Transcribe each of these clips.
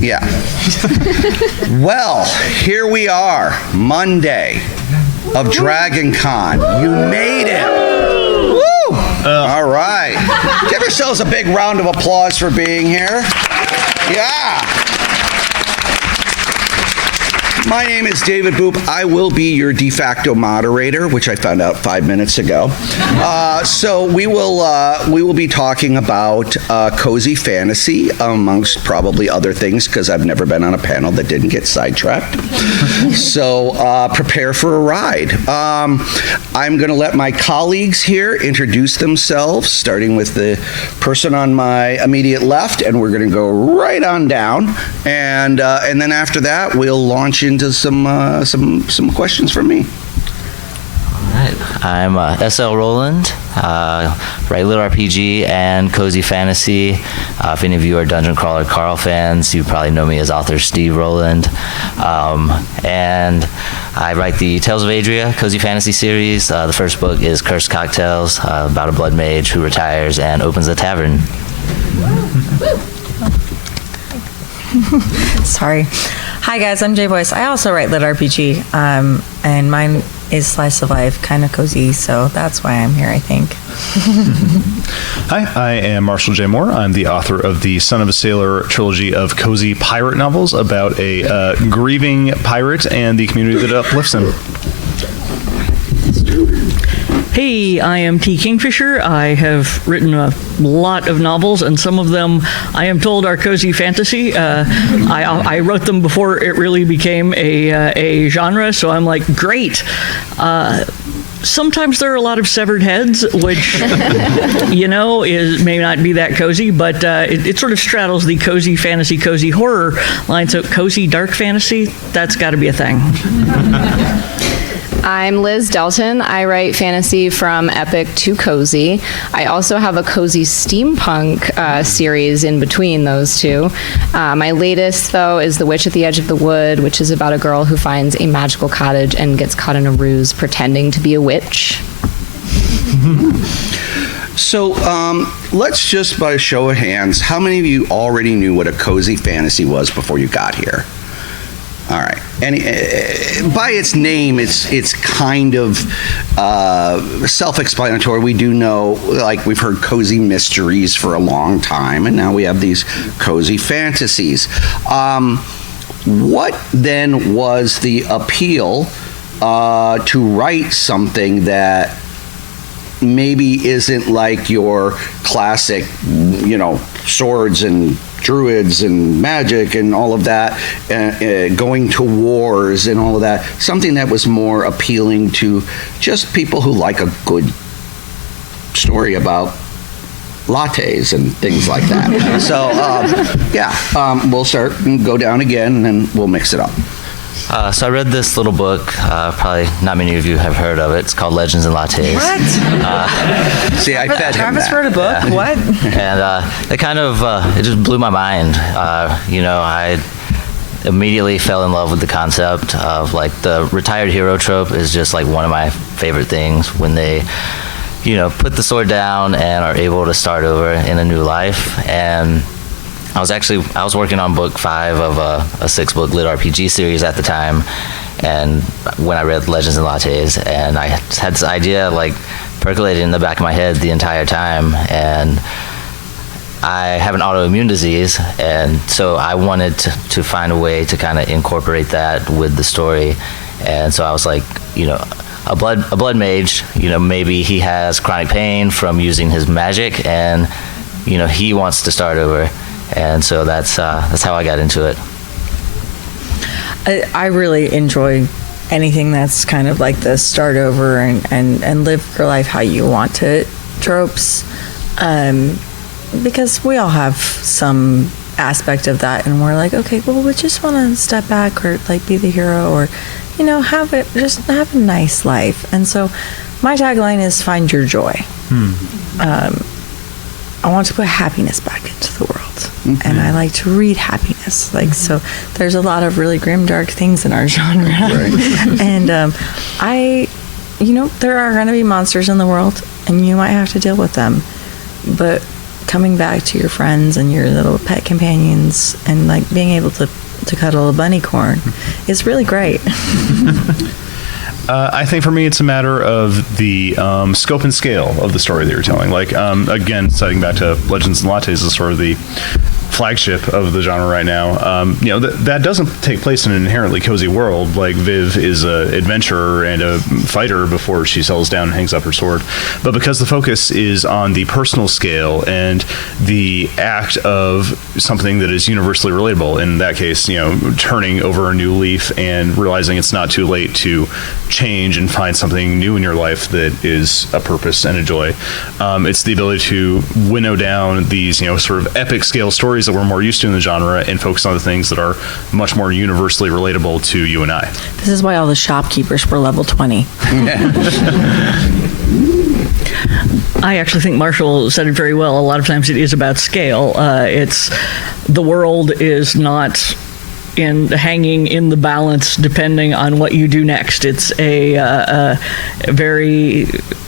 Yeah. Well, here we are, Monday of Dragon Con. You made it. Woo! All right. Give yourselves a big round of applause for being here. Yeah. My name is David Boop. I will be your de facto moderator, which I found out 5 minutes ago. So we will be talking about cozy fantasy, amongst probably other things, because I've never been on a panel that didn't get sidetracked. So prepare for a ride. I'm going to let my colleagues here introduce themselves, starting with the person on my immediate left, and we're going to go right on down, and then after that we'll launch into some questions from me. All right, I'm SL Roland, write Little RPG and Cozy Fantasy. If any of you are Dungeon Crawler Carl fans, you probably know me as author Steve Roland. And I write the Tales of Adria Cozy Fantasy series. The first book is Cursed Cocktails, about a blood mage who retires and opens a tavern. Sorry. Hi guys, I'm Jay Boyce. I also write Lit RPG, and mine is slice of life, kind of cozy, so that's why I'm here, I think. Hi, I am Marshall J. Moore. I'm the author of the Son of a Sailor trilogy of cozy pirate novels about a grieving pirate and the community that uplifts him. Hey, I am T. Kingfisher. I have written a lot of novels, and some of them, I am told, are cozy fantasy. I wrote them before it really became a genre, so I'm like, great. Sometimes there are a lot of severed heads, which, may not be that cozy, but it sort of straddles the cozy fantasy, cozy horror line. So cozy dark fantasy, that's got to be a thing. I'm Liz Delton. I write fantasy from epic to cozy. I also have a cozy steampunk series in between those two. My latest, though, is The Witch at the Edge of the Wood, which is about a girl who finds a magical cottage and gets caught in a ruse pretending to be a witch. So let's just, by a show of hands, how many of you already knew what a cozy fantasy was before you got here? All right. And by its name, it's kind of self-explanatory. We do know, like, we've heard cozy mysteries for a long time, and now we have these cozy fantasies. What then was the appeal to write something that maybe isn't like your classic, swords and druids and magic and all of that, going to wars and all of that, something that was more appealing to just people who like a good story about lattes and things like that. So, we'll start and go down again, and then we'll mix it up. So I read this little book, probably not many of you have heard of it. It's called Legends and Lattes. What? See, I fed him Travis that. wrote a book? Yeah. What? And it kind of, it just blew my mind. I immediately fell in love with the concept of, like, the retired hero trope is just, like, one of my favorite things when they, put the sword down and are able to start over in a new life. And I was working on book 5 of a 6-book lit RPG series at the time, and when I read Legends and Lattes, and I had this idea, like, percolated in the back of my head the entire time, and I have an autoimmune disease, and so I wanted to find a way to kind of incorporate that with the story. And so I was like, a blood mage, maybe he has chronic pain from using his magic, and he wants to start over. And so that's how I got into it. I really enjoy anything that's kind of like the start over and live your life how you want to tropes, because we all have some aspect of that, and we're like, okay, well, we just want to step back or, like, be the hero, or have a nice life. And so my tagline is find your joy. I want to put happiness back into the world. Mm-hmm. And I like to read happiness. So there's a lot of really grim, dark things in our genre. Right. And there are going to be monsters in the world, and you might have to deal with them. But coming back to your friends and your little pet companions and like being able to cuddle a bunny corn is really great. I think for me, it's a matter of the scope and scale of the story that you're telling. Like, again, citing back to Legends and Lattes is sort of the flagship of the genre right now. That doesn't take place in an inherently cozy world. Like, Viv is an adventurer and a fighter before she settles down and hangs up her sword. But because the focus is on the personal scale and the act of something that is universally relatable, in that case, turning over a new leaf and realizing it's not too late to change and find something new in your life that is a purpose and a joy. It's the ability to winnow down these, sort of epic scale stories that we're more used to in the genre and focus on the things that are much more universally relatable to you and I. This is why all the shopkeepers were level 20. I actually think Marshall said it very well. A lot of times it is about scale. The world is not hanging in the balance depending on what you do next. It's a very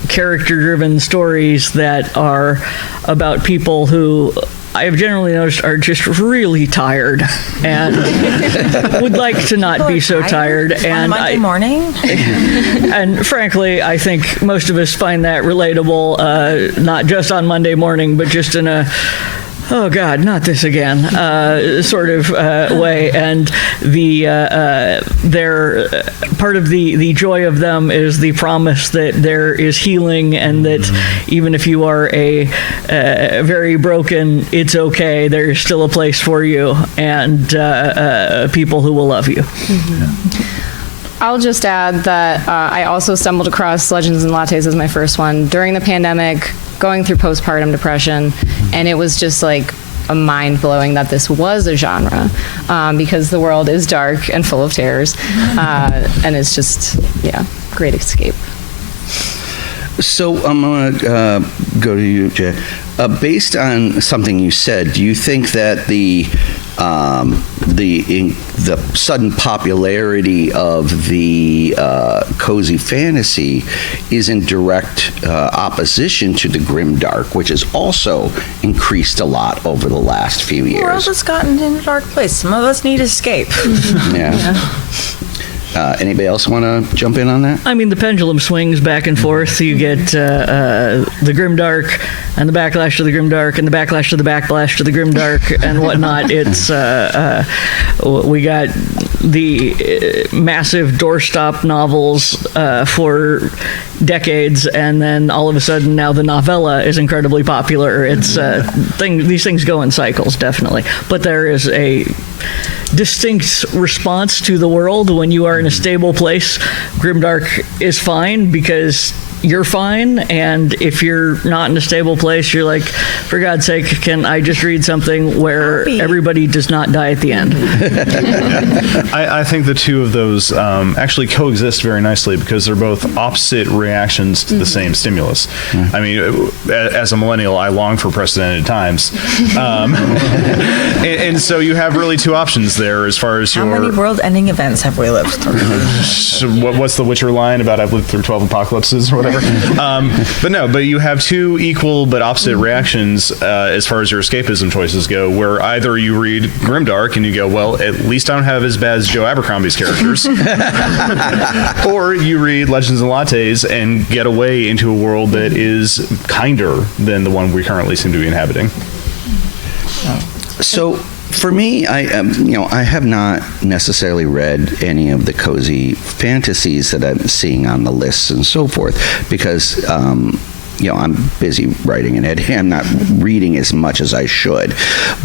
character-driven stories that are about people who I have generally noticed are just really tired and would like to not be so tired. And on Monday morning? And frankly, I think most of us find that relatable, not just on Monday morning, but just in a oh God, not this again, sort of way. And their part of the joy of them is the promise that there is healing, and that even if you are a very broken, it's okay. There's still a place for you, and people who will love you. I'll just add that I also stumbled across Legends and Lattes as my first one during the pandemic, going through postpartum depression, and it was just like a mind-blowing that this was a genre, because the world is dark and full of terrors, and it's just, great escape. So I'm going to go to you, Jay. Based on something you said, do you think that the sudden popularity of the cozy fantasy is in direct opposition to the grimdark, which has also increased a lot over the last few years? The world has gotten in a dark place. Some of us need escape. Yeah. Anybody else want to jump in on that? I mean, the pendulum swings back and forth. You get the grimdark and the backlash to the grimdark and the backlash to the backlash to the grimdark and whatnot. It's we got the massive doorstop novels for decades, and then all of a sudden now the novella is incredibly popular. It's these things go in cycles, definitely. But there is a distinct response to the world when you are in a stable place. Grimdark is fine because you're fine, and if you're not in a stable place, you're like, for God's sake, can I just read something where everybody does not die at the end? I think the two of those actually coexist very nicely because they're both opposite reactions to the same stimulus. I mean, as a millennial, I long for precedented times. And so you have really two options there as far as How many world-ending events have we lived through? So what's the Witcher line about I've lived through 12 apocalypses or whatever? But you have two equal but opposite reactions as far as your escapism choices go, where either you read Grimdark and you go, well, at least I don't have as bad as Joe Abercrombie's characters, or you read Legends and Lattes and get away into a world that is kinder than the one we currently seem to be inhabiting. So for me, I have not necessarily read any of the cozy fantasies that I'm seeing on the lists and so forth because I'm busy writing an editing. I'm not reading as much as I should.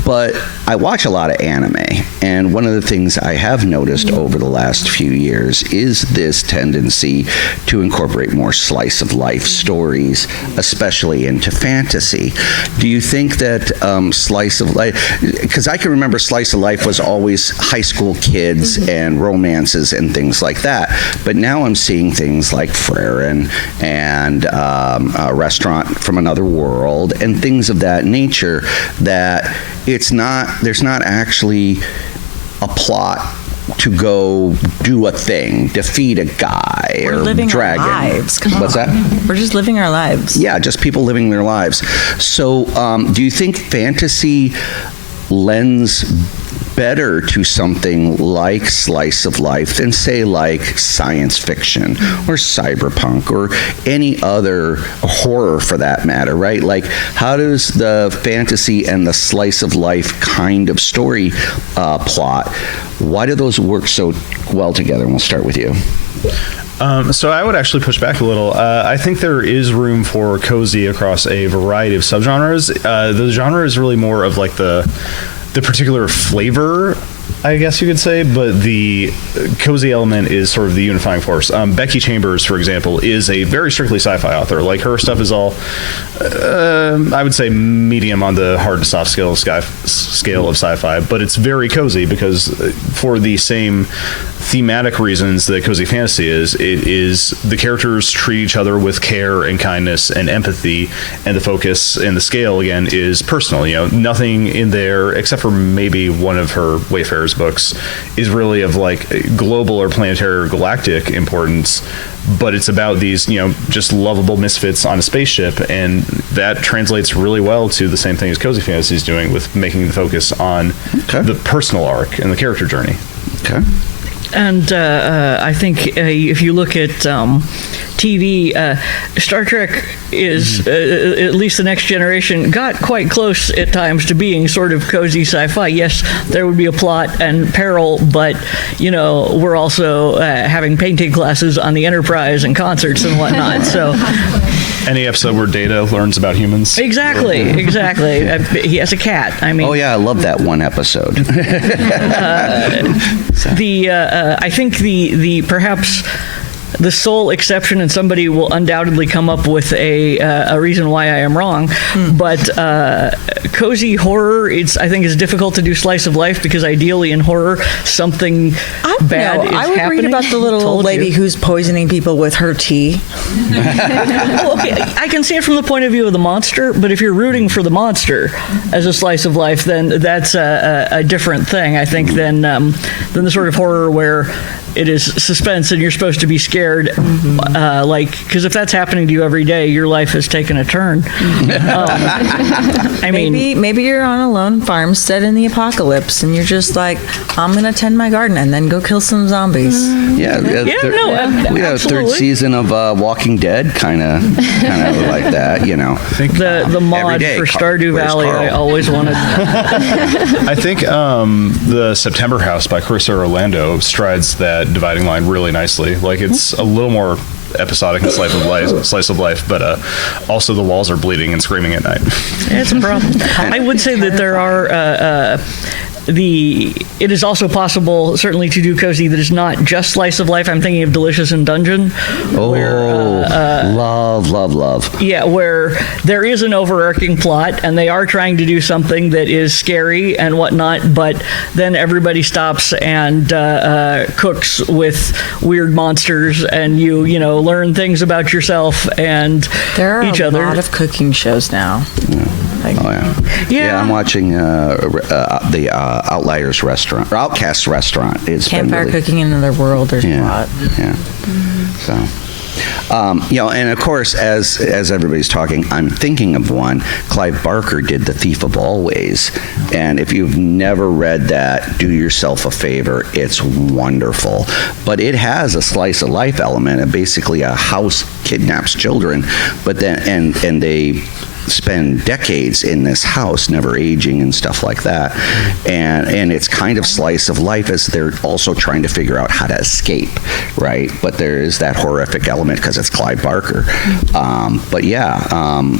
But I watch a lot of anime. And one of the things I have noticed over the last few years is this tendency to incorporate more slice of life stories, especially into fantasy. Do you think that slice of life, because I can remember slice of life was always high school kids and romances and things like that. But now I'm seeing things like Freren and Restaurant from Another World and things of that nature, that there's not actually a plot to go do a thing, defeat a guy We're or living dragon. our lives. Come What's on. that? We're just living our lives. Yeah, just people living their lives. So, do you think fantasy lends better to something like slice of life than, say, like science fiction or cyberpunk or any other horror for that matter, right? Like, how does the fantasy and the slice of life kind of story plot, why do those work so well together? And we'll start with you. So I would actually push back a little. I think there is room for cozy across a variety of subgenres. The genre is really more of like the particular flavor, I guess you could say, but the cozy element is sort of the unifying force. Becky Chambers, for example, is a very strictly sci-fi author. Like, her stuff is all, I would say, medium on the hard to soft scale of sci-fi, but it's very cozy because for the same thematic reasons that cozy fantasy is, it is the characters treat each other with care and kindness and empathy, and the focus and the scale again is personal. You know, nothing in there except for maybe one of her Wayfarer's books is really of like global or planetary or galactic importance, but it's about these, you know, just lovable misfits on a spaceship, and that translates really well to the same thing as cozy fantasy is doing with making the focus on the personal arc and the character journey. Okay. And I think if you look at TV, Star Trek is, at least the Next Generation, got quite close at times to being sort of cozy sci-fi. Yes, there would be a plot and peril, but, you know, we're also having painting classes on the Enterprise and concerts and whatnot. So Any episode where Data learns about humans. exactly. He has a cat. I mean, Oh yeah, I love that one episode. I think the perhaps the sole exception, and somebody will undoubtedly come up with a reason why I am wrong, but cozy horror, I think is difficult to do slice of life because ideally in horror something bad is I would happening. read about the little Told lady you. who's poisoning people with her tea. Well, okay, I can see it from the point of view of the monster, but if you're rooting for the monster as a slice of life, then that's a different thing, I think, than the sort of horror where it is suspense and you're supposed to be scared, because if that's happening to you every day, your life has taken a turn. I mean, Maybe you're on a lone farmstead in the apocalypse, and you're just like, I'm gonna tend my garden and then go kill some zombies. Yeah, we had a third absolutely. season of Walking Dead, kind of like that, you know. The mod day, for Carl. Stardew Where's Valley, Carl? I always wanted. I think the September House by Carissa Orlando strides that dividing line really nicely. Like, it's a little more episodic and slice of life, but also the walls are bleeding and screaming at night. It's a problem. I would say that there are it is also possible, certainly, to do cozy that is not just slice of life. I'm thinking of Delicious in Dungeon. Love. Yeah, where there is an overarching plot and they are trying to do something that is scary and whatnot, but then everybody stops and cooks with weird monsters, and you learn things about yourself and There are each a other. lot of cooking shows now. Like, Oh yeah. Yeah. I'm watching the Outliers restaurant, or Outcasts restaurant. It's been Campfire really, cooking in another world. There's a lot. yeah. So, and of course, as everybody's talking, I'm thinking of one. Clive Barker did The Thief of Always, and if you've never read that, do yourself a favor. It's wonderful, but it has a slice of life element. And basically, a house kidnaps children, but then and they spend decades in this house, never aging and stuff like that, and it's kind of slice of life as they're also trying to figure out how to escape, right? But there is that horrific element because it's Clive Barker. But yeah,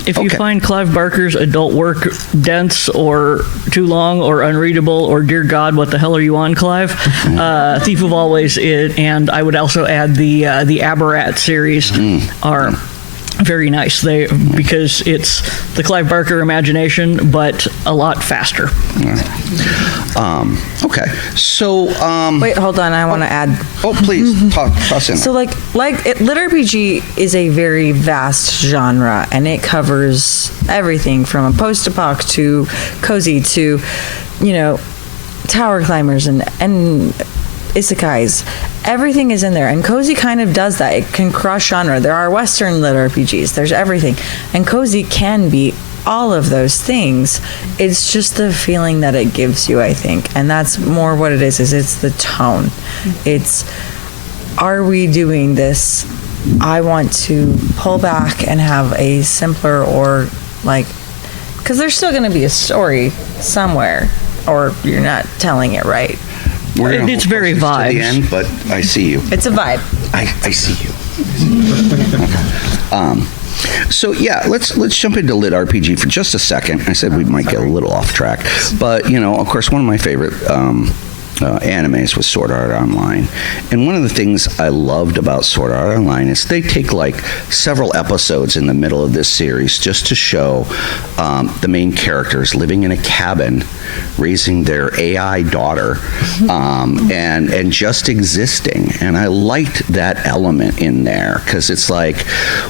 If you okay. find Clive Barker's adult work dense or too long or unreadable, or dear God, what the hell are you on, Clive? Thief of Always, and I would also add the Abarat series are very nice. Because it's the Clive Barker imagination, but a lot faster. Okay, so Wait, hold on. I want to add. please toss in. So, lit RPG is a very vast genre, and it covers everything from a post-apoc to cozy to, tower climbers, and isekais. Everything is in there, and Cozy kind of does that. It can cross genre. There are Western lit RPGs. There's everything, and Cozy can be all of those things. It's just the feeling that it gives you, I think, and that's more what it is it's the tone. It's, are we doing this? I want to pull back and have a simpler, or like, because there's still going to be a story somewhere, or you're not telling it right. We're gonna It's hold very horses to the vibes. end, but I see you. It's a vibe. I see you. So yeah, let's jump into lit RPG for just a second. I said we might get a little off track, but of course, one of my favorite animes was Sword Art Online, and one of the things I loved about Sword Art Online is they take like several episodes in the middle of this series just to show the main characters living in a cabin, raising their AI daughter, and just existing. And I liked that element in there because it's like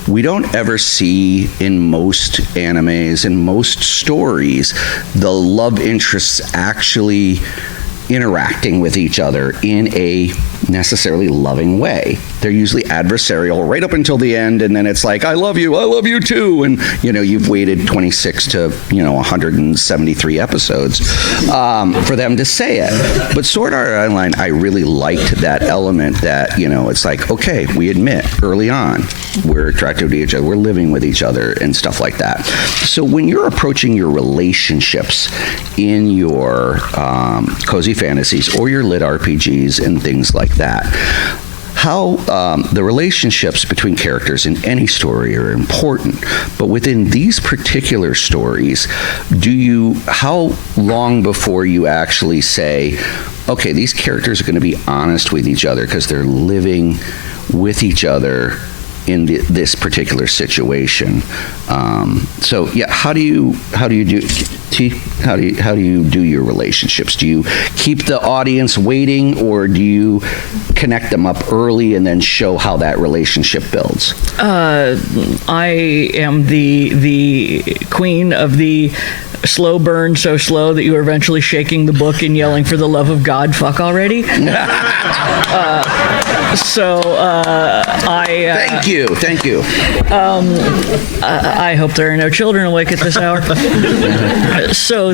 we don't ever see in most animes, in most stories, the love interests actually interacting with each other in a necessarily loving way. They're usually adversarial right up until the end, and then it's like, I love you too, and you've waited 26 to 173 episodes for them to say it. But Sword Art Online, I really liked that element that it's like, okay, we admit early on we're attracted to each other, we're living with each other and stuff like that. So when you're approaching your relationships in your cozy fantasies or your lit RPGs and things like that, how the relationships between characters in any story are important, but within these particular stories, how long before you actually say, okay, these characters are going to be honest with each other because they're living with each other in this particular situation? So yeah, how do you do T? How do you do your relationships? Do you keep the audience waiting, or do you connect them up early and then show how that relationship builds? I am the queen of the slow burn, so slow that you are eventually shaking the book and yelling, for the love of God, fuck already. Thank you. I hope there are no children awake at this hour. So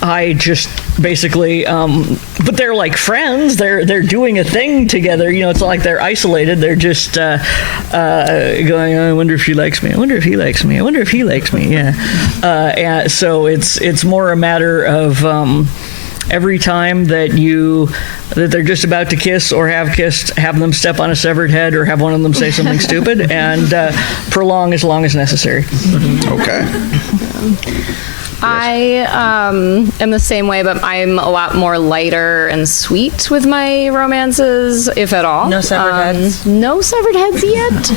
I just basically, but they're like friends. They're doing a thing together. It's not like they're isolated. They're just going, I wonder if she likes me. I wonder if he likes me. I wonder if he likes me. Yeah. And so it's more a matter of every time that they're just about to kiss or have kissed, have them step on a severed head or have one of them say something stupid, and prolong as long as necessary. Okay. I am the same way, but I'm a lot more lighter and sweet with my romances, if at all. No severed heads? No severed heads yet.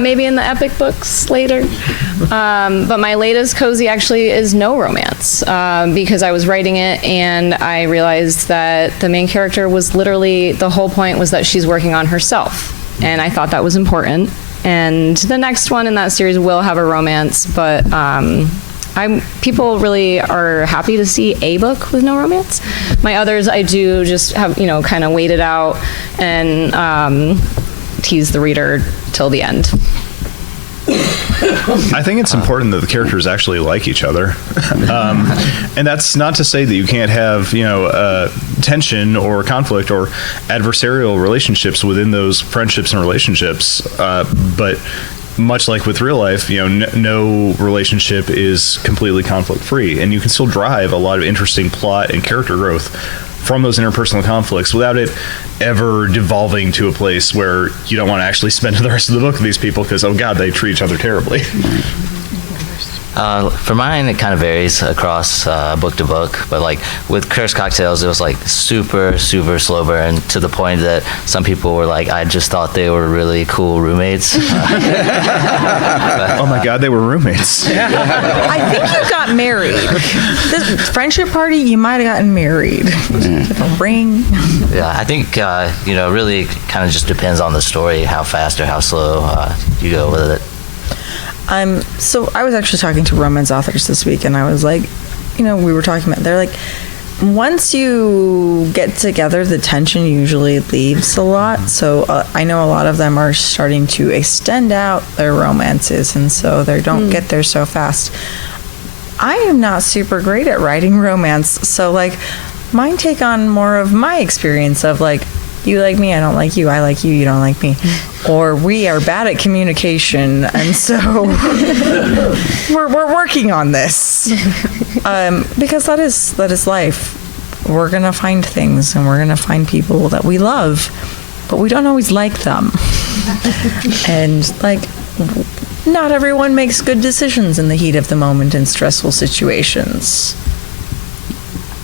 Maybe in the epic books later. But my latest cozy actually is no romance, because I was writing it and I realized that the main character was literally, the whole point was that she's working on herself. And I thought that was important. And the next one in that series will have a romance, but people really are happy to see a book with no romance. My others, I do just have, kind of wait it out and tease the reader till the end. I think it's important that the characters actually like each other, and that's not to say that you can't have tension or conflict or adversarial relationships within those friendships and relationships, but much like with real life, no relationship is completely conflict free, and you can still drive a lot of interesting plot and character growth from those interpersonal conflicts without it ever devolving to a place where you don't want to actually spend the rest of the book with these people because, oh God, they treat each other terribly. For mine, it kind of varies across book to book, but like with Cursed Cocktails, it was like super, super slow burn to the point that some people were like, I just thought they were really cool roommates. Oh my God, they were roommates. I think you got married. This friendship party, you might have gotten married. A ring. Yeah, I think, really kind of just depends on the story, how fast or how slow you go with it. So I was actually talking to romance authors this week, and I was like, we were talking about, they're like, once you get together, the tension usually leaves a lot. So I know a lot of them are starting to extend out their romances, and so they don't get there so fast. I am not super great at writing romance, so like mine take on more of my experience of like, you like me, I don't like you, I like you, you don't like me. Or we are bad at communication, and so we're working on this. Because that is life. We're gonna find things, and we're gonna find people that we love, but we don't always like them. And like, not everyone makes good decisions in the heat of the moment in stressful situations.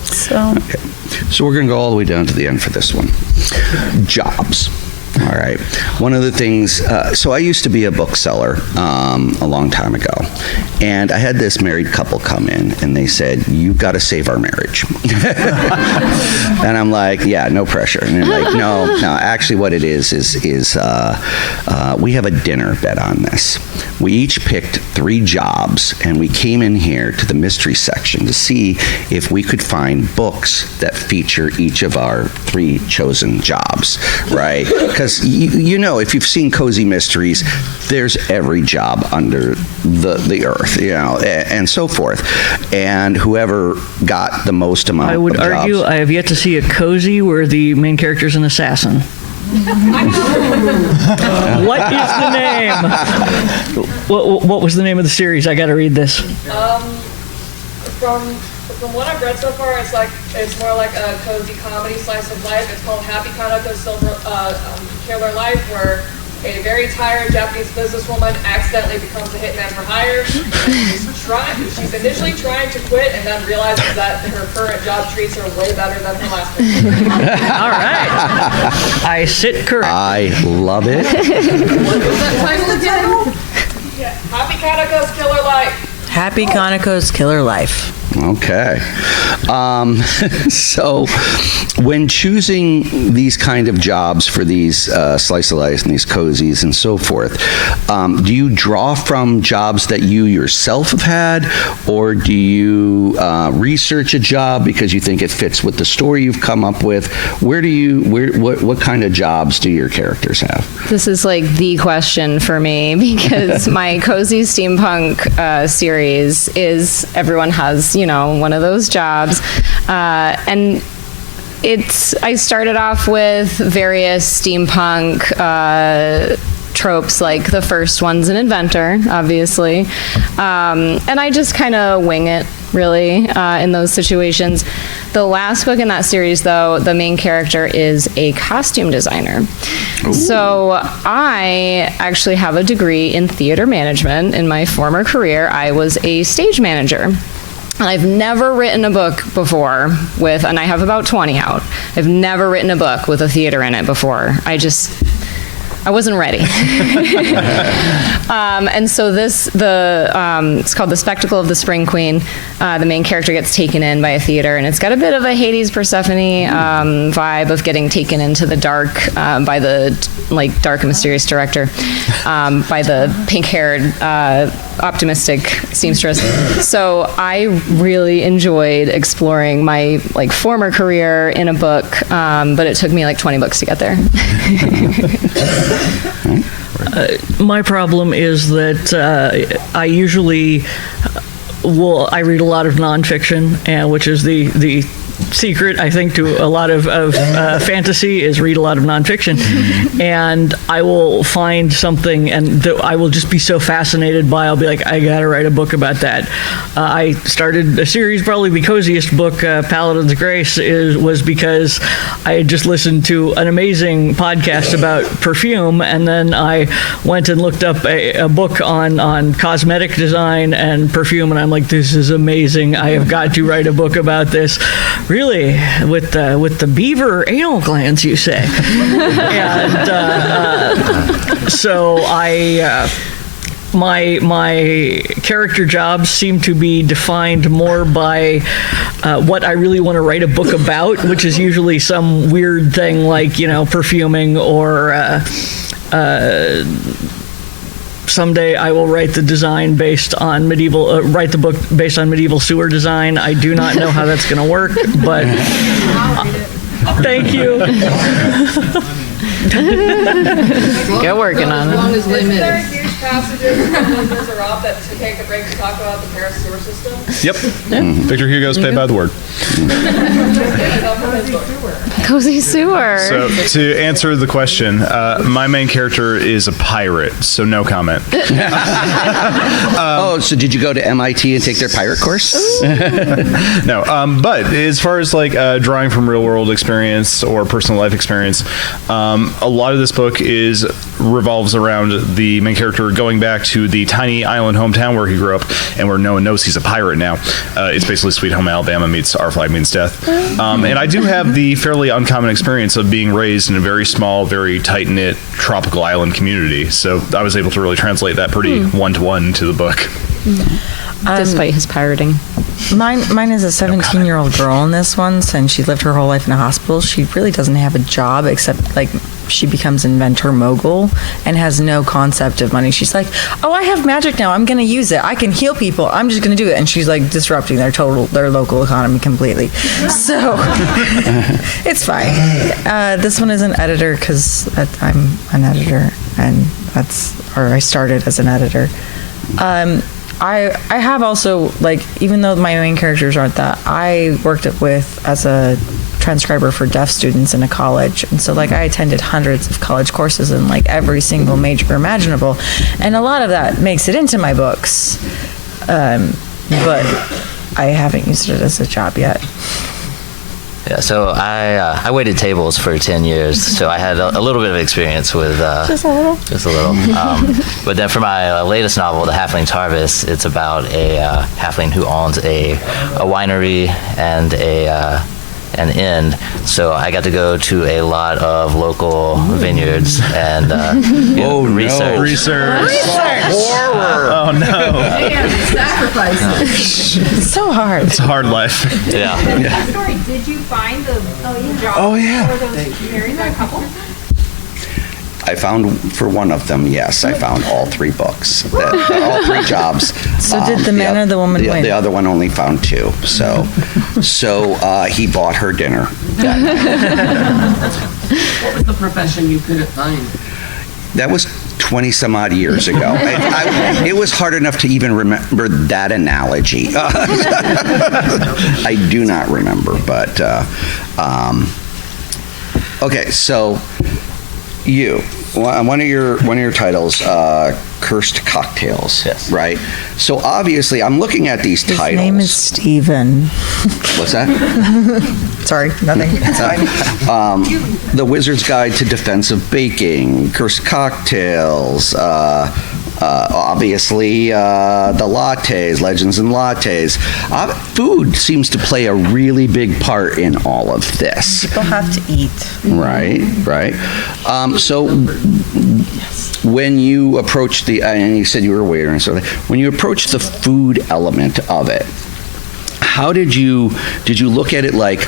So. Okay. So we're going to go all the way down to the end for this one. Jobs. All right. One of the things, so I used to be a bookseller a long time ago, and I had this married couple come in, and they said, "You've got to save our marriage." And I'm like, "Yeah, no pressure." And they're like, no, actually what it is we have a dinner bet on this. We each picked 3 jobs, and we came in here to the mystery section to see if we could find books that feature each of our 3 chosen jobs, right? Because you know, if you've seen Cozy Mysteries, there's every job under the earth, you know, and so forth. And whoever got the most amount I would of argue jobs, I have yet to see a Cozy where the main character is an assassin. What is the name? What was the name of the series? I got to read this. From what I've read so far, it's more like a cozy comedy slice of life. It's called Happy Kanako's Killer Life, where a very tired Japanese businesswoman accidentally becomes a hitman for hire. She's initially trying to quit, and then realizes that her current job treats her way better than her last one. All right. I sit correct. I love it. What was that title again? Yeah. Happy Kanako's Killer Life. Happy Kanako's Killer Life. Okay. So when choosing these kind of jobs for these slice of life and these cozies and so forth, do you draw from jobs that you yourself have had, or do you research a job because you think it fits with the story you've come up with? What kind of jobs do your characters have? This is like the question for me, because my cozy steampunk series is everyone has, one of those jobs. And I started off with various steampunk tropes, like the first one's an inventor, obviously. And I just kind of wing it, really, in those situations. The last book in that series, though, the main character is a costume designer. Ooh. So I actually have a degree in theater management. In my former career, I was a stage manager. And I've never written a book before and I have about 20 out. I've never written a book with a theater in it before. I wasn't ready. And so it's called The Spectacle of the Spring Queen. The main character gets taken in by a theater, and it's got a bit of a Hades Persephone vibe of getting taken into the dark by the dark and mysterious director, by the pink-haired optimistic seamstress. So I really enjoyed exploring my former career in a book, but it took me 20 books to get there. My problem is that I usually I read a lot of nonfiction, which is the secret, I think, to a lot of fantasy is read a lot of nonfiction. And I will find something and I will just be so fascinated by, I'll be like, I gotta write a book about that. I started a series, probably the coziest book, Paladin's Grace, was because I had just listened to an amazing podcast about perfume, and then I went and looked up a book on cosmetic design and perfume, and I'm like, this is amazing. I have got to write a book about this. Really, with the beaver anal glands, you say? And so my character jobs seem to be defined more by what I really want to write a book about, which is usually some weird thing like perfuming or someday I will write the design based on medieval, write the book based on medieval sewer design. I do not know how that's going to work, but thank you. Get working on it. Isn't there huge passages in Les Miserables that to take a break to talk about the Paris sewer system? Yep. Victor Hugo's Paid by the Word. Cozy sewer. So to answer the question, my main character is a pirate, so no comment. Oh, so did you go to MIT and take their pirate course? No, but as far as like drawing from real world experience or personal life experience, a lot of this book revolves around the main character going back to the tiny island hometown where he grew up and where no one knows he's a pirate now. It's basically Sweet Home Alabama meets Our Flag Means Death. And I do have the fairly uncommon experience of being raised in a very small, very tight-knit tropical island community. So I was able to really translate that pretty one-to-one to the book. Despite his pirating. Mine is a 17-year-old girl in this one, and she lived her whole life in a hospital. She really doesn't have a job except like she becomes inventor mogul and has no concept of money. She's like, oh, I have magic now. I'm going to use it. I can heal people. I'm just going to do it. And she's like disrupting their local economy completely. So it's fine. This one is an editor because I'm an editor, and I started as an editor. I have also, like, even though my main characters aren't that, I worked as a transcriber for deaf students in a college. And so, like, I attended hundreds of college courses in, like, every single major imaginable. And a lot of that makes it into my books. But I haven't used it as a job yet. Yeah, so I waited tables for 10 years, so I had a little bit of experience with Just a little. Just a little. But then for my latest novel, The Halfling's Harvest, it's about a halfling who owns a winery and an inn. So I got to go to a lot of local vineyards and research. Research. Horror. Oh, no. It's so hard. It's a hard life. Yeah. Story. Did you find the job Oh, yeah. for those married that couple? I found for one of them, yes, I found all three books, all three jobs. So did the man or the woman win? The other one only found two. So he bought her dinner. What was the profession you couldn't find? That was 20 some odd years ago. It was hard enough to even remember that analogy. I do not remember, but okay. So one of your titles, Cursed Cocktails. Yes. Right. So obviously, I'm looking at these His titles. name is Steven. What's that? Sorry, nothing. It's fine. The Wizard's Guide to Defensive Baking, Cursed Cocktails, obviously the lattes, Legends and Lattes. Food seems to play a really big part in all of this. People have to eat. Right. So when you approach and you said you were a waiter and so when you approach the food element of it, how did you look at it like,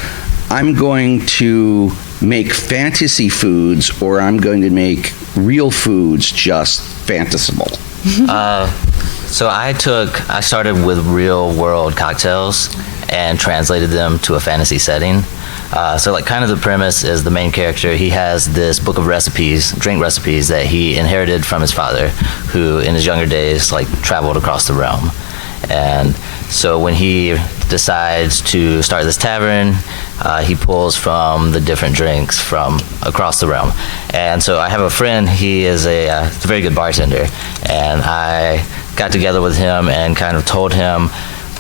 I'm going to make fantasy foods or I'm going to make real foods just fantasable? So I started with real world cocktails and translated them to a fantasy setting. So like kind of the premise is the main character, he has this book of recipes, drink recipes that he inherited from his father, who in his younger days like traveled across the realm. And so when he decides to start this tavern, he pulls from the different drinks from across the realm. And so I have a friend, he is a very good bartender, and I got together with him and kind of told him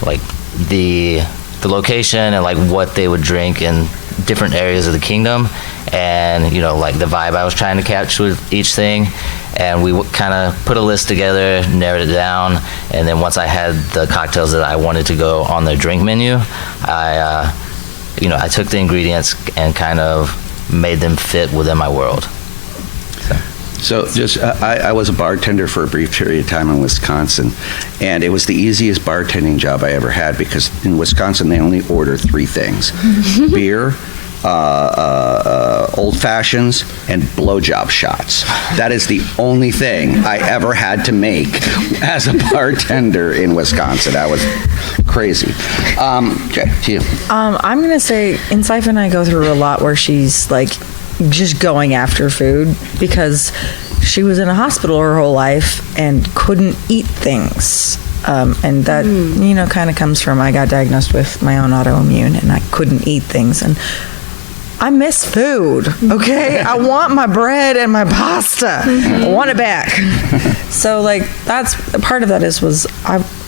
like the location and like what they would drink in different areas of the kingdom, and like the vibe I was trying to catch with each thing. And we kind of put a list together, narrowed it down, and then once I had the cocktails that I wanted to go on the drink menu, I took the ingredients and kind of made them fit within my world. So I was a bartender for a brief period of time in Wisconsin, and it was the easiest bartending job I ever had because in Wisconsin they only order three things: beer, old fashions, and blowjob shots. That is the only thing I ever had to make as a bartender in Wisconsin. That was crazy. Okay, to you. I'm gonna say Insife and I go through a lot where she's like just going after food because she was in a hospital her whole life and couldn't eat things. And that, kind of comes from I got diagnosed with my own autoimmune and I couldn't eat things. And I miss food, okay? I want my bread and my pasta. I want it back. So, that's part of that was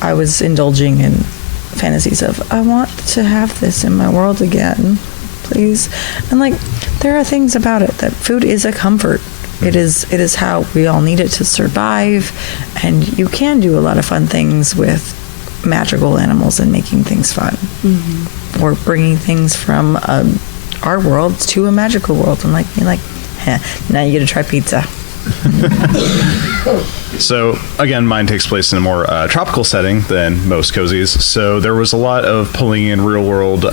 I was indulging in fantasies of, I want to have this in my world again, please. And, there are things about it that food is a comfort. It is how we all need it to survive, and you can do a lot of fun things with magical animals and making things fun, or bringing things from our world to a magical world. And now you get to try pizza. So again, mine takes place in a more tropical setting than most cozies. So there was a lot of pulling in real world.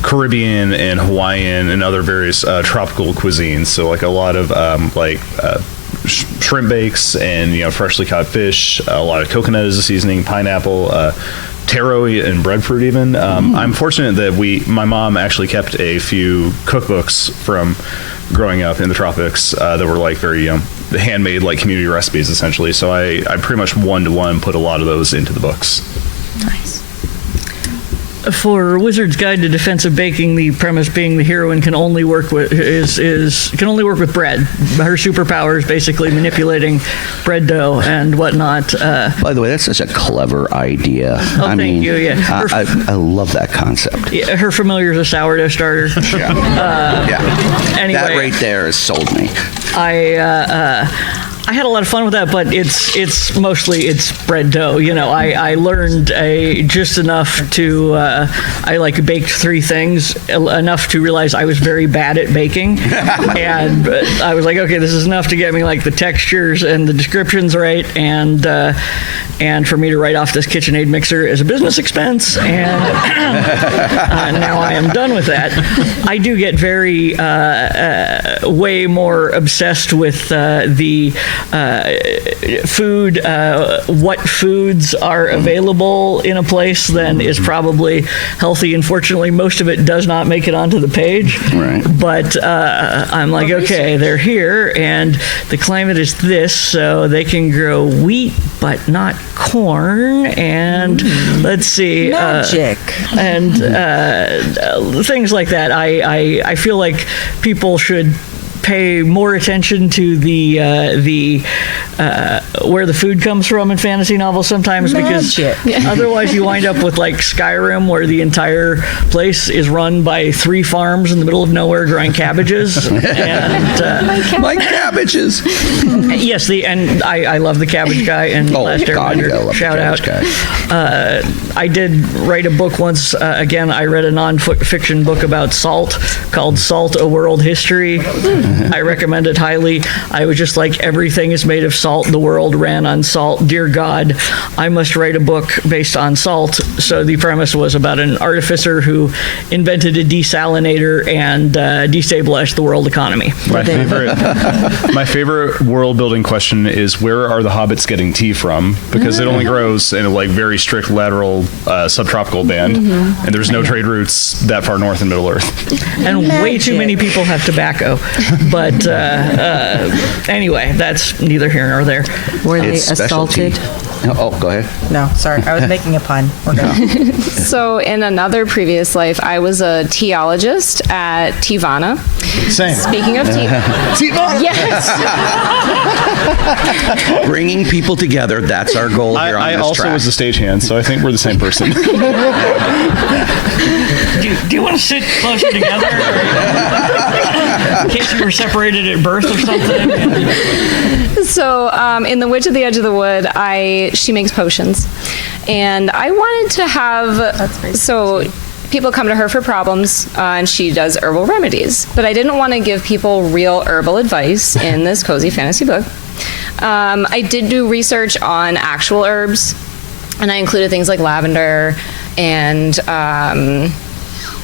Caribbean and Hawaiian and other various tropical cuisines. So a lot of shrimp bakes and freshly caught fish. A lot of coconut as a seasoning, pineapple, taro and breadfruit even. I'm fortunate that my mom actually kept a few cookbooks from growing up in the tropics that were very handmade community recipes essentially. So I pretty much one-to-one put a lot of those into the books. Nice. For Wizard's Guide to Defensive Baking, the premise being the heroine can only work with can only work with bread. Her superpower is basically manipulating bread dough and whatnot. By the way, that's such a clever idea. Thank you. Yeah, I love that concept. Yeah, her familiar is a sourdough starter. Yeah. Anyway, that right there has sold me. I had a lot of fun with that, but it's mostly bread dough. I learned just enough to I baked 3 things, enough to realize I was very bad at baking, and I was like, okay, this is enough to get me the textures and the descriptions right, and for me to write off this KitchenAid mixer as a business expense, and now I am done with that. I do get very way more obsessed with the food, what foods are available in a place than is probably healthy. Unfortunately, most of it does not make it onto the page. Right. But I'm okay, they're here, and the climate is this, so they can grow wheat, but not corn, and let's see. Magic. And things like that. I feel like people should pay more attention to the where the food comes from in fantasy novels sometimes, because otherwise you wind up with Skyrim, where the entire place is run by 3 farms in the middle of nowhere growing cabbages. And like cabbages. Yes, and I love the Cabbage Guy and Last Airbender. Shout out. I did write a book once. Again, I read a non-fiction book about salt called Salt: A World History. I recommend it highly. I was just everything is made of salt. The world ran on salt. Dear God, I must write a book based on salt. So the premise was about an artificer who invented a desalinator and destabilized the world economy. My favorite world building question is, where are the hobbits getting tea from? Because it only grows in a very strict lateral subtropical band, and there's no trade routes that far north in Middle Earth. And way too many people have tobacco. But anyway, that's neither here nor there. Were they It's specialty. assaulted? Oh, go ahead. No, sorry. I was making a pun. We're good. So in another previous life, I was a teologist at Tivana. Same. Speaking of yes. Bringing people together, that's our goal here on I this also track. was a stagehand, so I think we're the same person. Do you want to sit closer together? In case you were separated at birth or something? So in The Witch at the Edge of the Wood, she makes potions. And I wanted to have... People come to her for problems, and she does herbal remedies. But I didn't want to give people real herbal advice in this cozy fantasy book. I did do research on actual herbs, and I included things like lavender and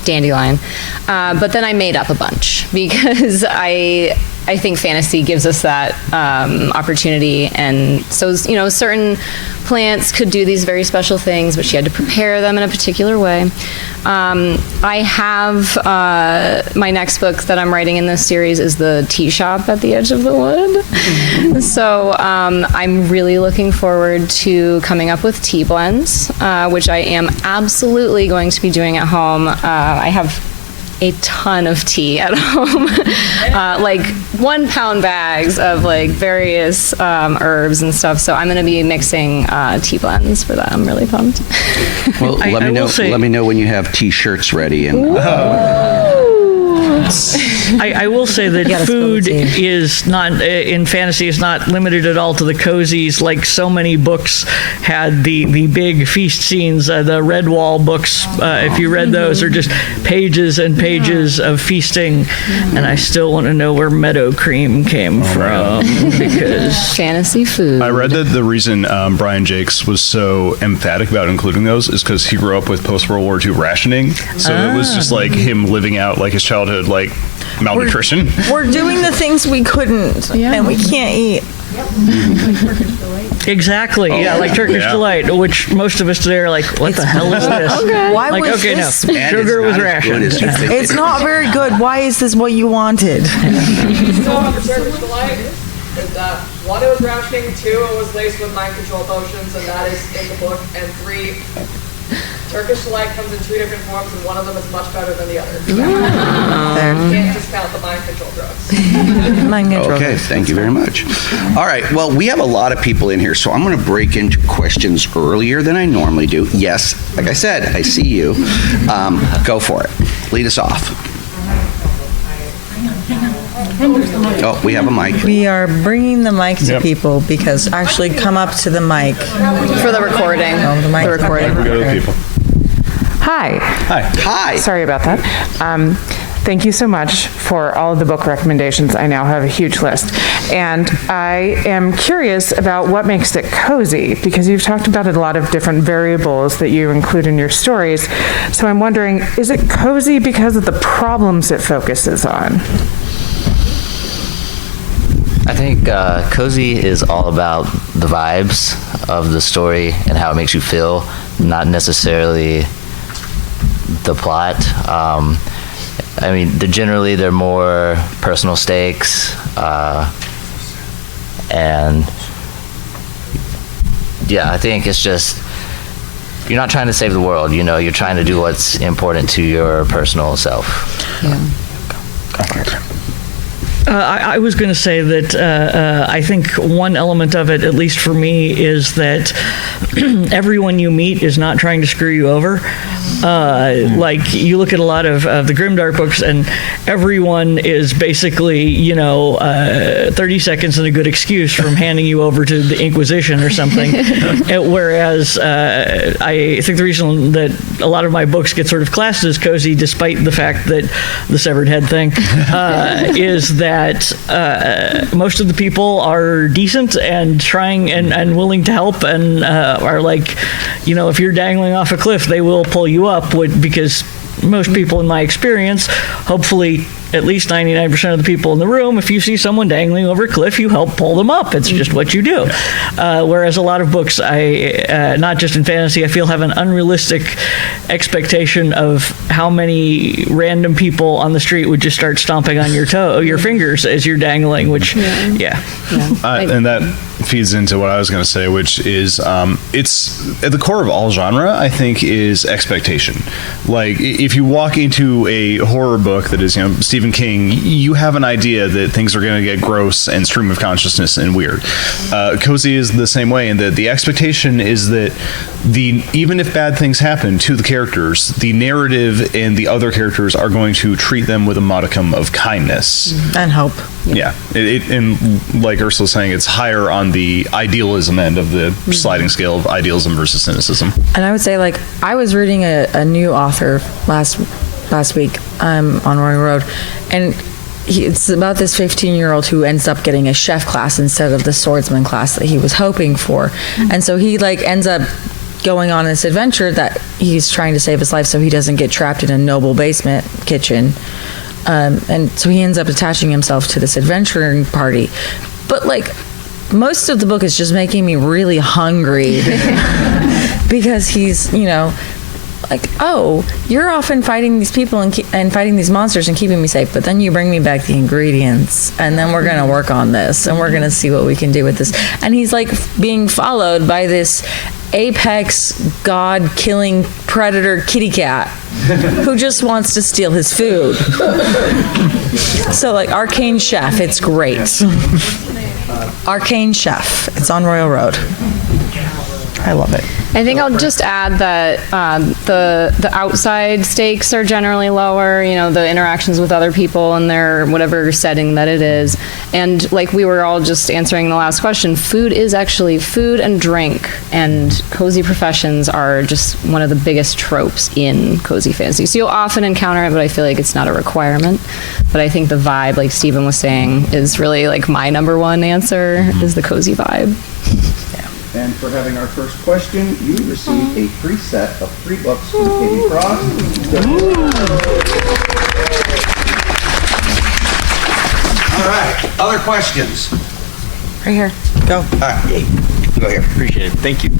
Dandelion. But then I made up a bunch because I think fantasy gives us that opportunity. And so, certain plants could do these very special things, but she had to prepare them in a particular way. I have my next book that I'm writing in this series is the tea shop at the edge of the wood. So I'm really looking forward to coming up with tea blends, which I am absolutely going to be doing at home. I have a ton of tea at home, like 1 pound bags of like various herbs and stuff. So I'm going to be mixing tea blends for that. I'm really pumped. Well, I will say- let me know when you have T-shirts ready. And I will say that gotta spill food the tea. is not, in fantasy, is not limited at all to the cozies. Like so many books had the big feast scenes. The Redwall books, if you read those, are just pages and pages of feasting. And I still want to know where Meadow Cream came from because Fantasy food. I read that the reason Brian Jakes was so emphatic about including those is because he grew up with post-World War II rationing. So it was just like him living out like his childhood, like malnutrition. We're doing the things we couldn't, and we can't eat. exactly, yeah, like Turkish Yeah. Delight, which most of us today are like, what the hell is this? Why Like, was okay, this? no, And sugar it's was not as good rationed. as you think It's it not very good. Why is this what you wanted? So on the Turkish Delight is that 1, it was rationing, 2, it was laced with mind control potions, and that is in the book, and 3, Turkish Delight comes in 2 different forms, and one of them is much better than the other. You There. can't discount the mind control drugs. Mind control. Okay, thank you very much. All right, well, we have a lot of people in here, so I'm going to break into questions earlier than I normally do. Yes, like I said, I see you. Go for it. Lead us off. Oh, we have a mic. We are bringing the mic to Yep. people because actually come up to the mic. For the recording. Oh, the mic. The recording. We go to the people. Hi. Hi. Hi. Sorry about that. Thank you so much for all of the book recommendations. I now have a huge list. And I am curious about what makes it cozy, because you've talked about a lot of different variables that you include in your stories. So I'm wondering, is it cozy because of the problems it focuses on? I think cozy is all about the vibes of the story and how it makes you feel, not necessarily the plot. I mean, they're more personal stakes, and yeah, I think it's just you're not trying to save the world. You're trying to do what's important to your personal self. I was going to say that I think one element of it, at least for me, is that everyone you meet is not trying to screw you over. Like you look at a lot of the Grimdark books, and everyone is basically, 30 seconds and a good excuse from handing you over to the Inquisition or something. Whereas I think the reason that a lot of my books get sort of classed as cozy, despite the fact that the severed head thing, is that most of the people are decent and trying and willing to help, and are like, if you're dangling off a cliff, they will pull you up, because most people, in my experience, hopefully at least 99% of the people in the room, if you see someone dangling over a cliff, you help pull them up. It's just what you do. Whereas a lot of books, not just in fantasy, I feel have an unrealistic expectation of how many random people on the street would just start stomping on your fingers as you're dangling, which, yeah. And that feeds into what I was going to say, which is it's at the core of all genre, I think, is expectation. Like if you walk into a horror book that is, Stephen King, you have an idea that things are going to get gross and stream of consciousness and weird. Cozy is the same way, in that the expectation is that even if bad things happen to the characters, the narrative and the other characters are going to treat them with a modicum of kindness And hope. Yeah, and like Ursula's saying, it's higher on the idealism end of the sliding scale of idealism versus cynicism. And I would say, like, I was reading a new author last week on Roaring Road, and it's about this 15-year-old who ends up getting a chef class instead of the swordsman class that he was hoping for. And so he ends up going on this adventure that he's trying to save his life so he doesn't get trapped in a noble basement kitchen. And so he ends up attaching himself to this adventuring party. But like, most of the book is just making me really hungry because he's, you know, like, oh, you're often fighting these people and fighting these monsters and keeping me safe, but then you bring me back the ingredients, and then we're going to work on this, and we're going to see what we can do with this. And he's like being followed by this apex god-killing predator kitty cat who just wants to steal his food. So like, Arcane Chef, it's great. Arcane Chef, it's on Royal Road. I love it. I think I'll just add that the outside stakes are generally lower, you know, the interactions with other people in their whatever setting that it is. And like we were all just answering the last question, food is actually food and drink, and cozy professions are just one of the biggest tropes in cozy fantasy. So you'll often encounter it, but I feel like it's not a requirement. But I think the vibe, like Stephen was saying, is really like my number one answer is the cozy vibe. And for having our first question, you received a free set of 3 books from Katie Frost. All right, other questions? Right here. Go. All right, go here. Appreciate it. Thank you.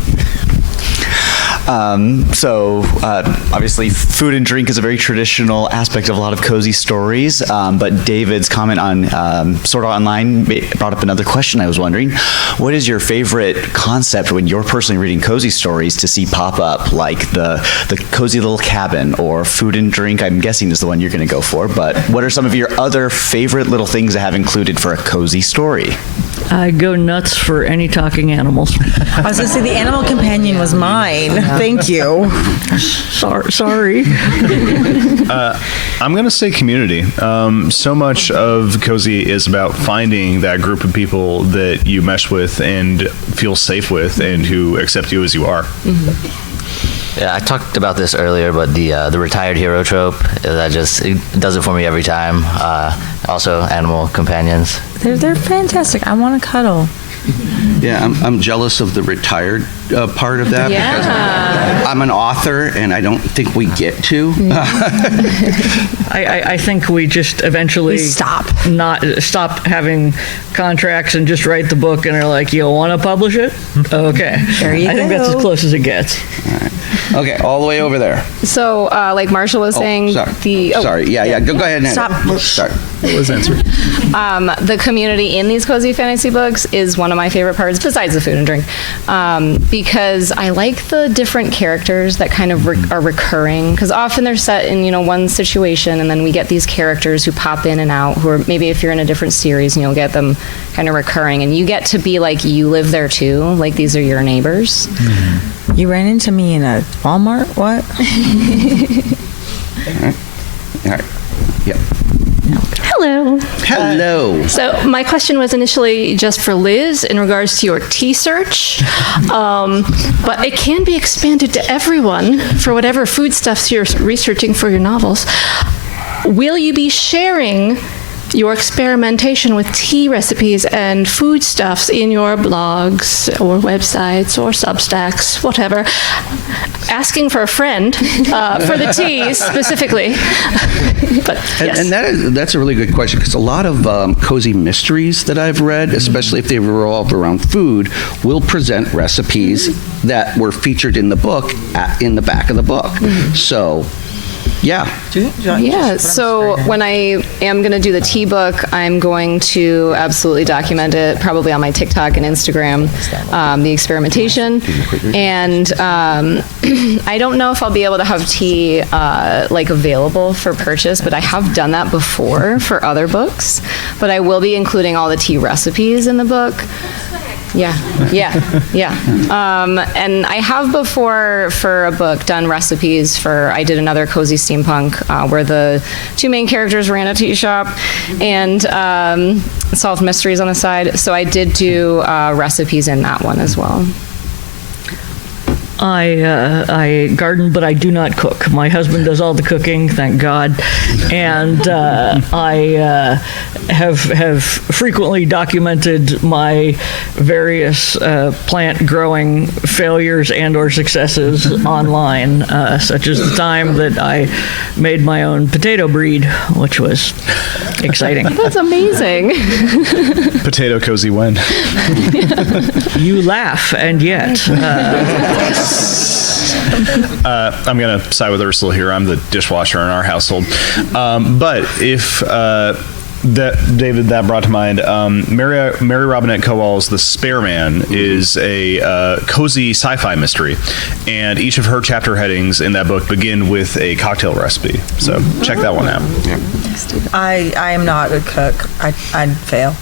Obviously, food and drink is a very traditional aspect of a lot of cozy stories, but David's comment on Sword Art Online brought up another question I was wondering. What is your favorite concept when you're personally reading cozy stories to see pop up, like the cozy little cabin, or food and drink, I'm guessing is the one you're going to go for, but what are some of your other favorite little things to have included for a cozy story? I go nuts for any talking animals. I was going to say the animal companion was mine. Thank you. Sorry. I'm going to say community. So much of cozy is about finding that group of people that you mesh with and feel safe with and who accept you as you are. Yeah, I talked about this earlier, but the retired hero trope, it does it for me every time. Also, animal companions. They're fantastic. I want to cuddle. Yeah, I'm jealous of the retired part of that because I'm an author and I don't think we get to. I think we just eventually stop having contracts and just write the book and are like, you want to publish it? Okay. There you I think go. that's as close as it gets. All right. Okay, all the way over there. So, like Marshall was saying, sorry. Yeah. Go ahead and Stop. Start. What was answered? The community in these cozy fantasy books is one of my favorite parts, besides the food and drink, because I like the different characters that kind of are recurring. Because often they're set in one situation, and then we get these characters who pop in and out. Who are maybe if you're in a different series, and you'll get them kind of recurring, and you get to be like you live there too. Like these are your neighbors. Mm-hmm. You ran into me in a Walmart. What? All right. Yep. Hello. Hello. So my question was initially just for Liz in regards to your tea search, but it can be expanded to everyone for whatever foodstuffs you're researching for your novels. Will you be sharing your experimentation with tea recipes and foodstuffs in your blogs or websites or Substacks, whatever, asking for a friend for the teas specifically? But, yes. And that's a really good question, because a lot of cozy mysteries that I've read, especially if they revolve around food, will present recipes that were featured in the book in the back of the book. Mm-hmm. So. Yeah. Yeah. So when I am going to do the tea book, I'm going to absolutely document it, probably on my TikTok and Instagram, the experimentation. And I don't know if I'll be able to have tea available for purchase, but I have done that before for other books. But I will be including all the tea recipes in the book. Yeah. And I have before for a book done recipes I did another cozy steampunk where the two main characters ran a tea shop and solved mysteries on the side. So I did do recipes in that one as well. I garden, but I do not cook. My husband does all the cooking, thank God, and I have frequently documented my various plant growing failures and/or successes online, such as the time that I made my own potato breed, which was exciting. That's amazing. Potato cozy when? You laugh, and yet. I'm going to side with Ursula here. I'm the dishwasher in our household. But if David, that brought to mind, Mary Robinette Kowal's The Spare Man is a cozy sci-fi mystery. And each of her chapter headings in that book begin with a cocktail recipe. So check that one out. Yeah. I am not a cook. I'd fail.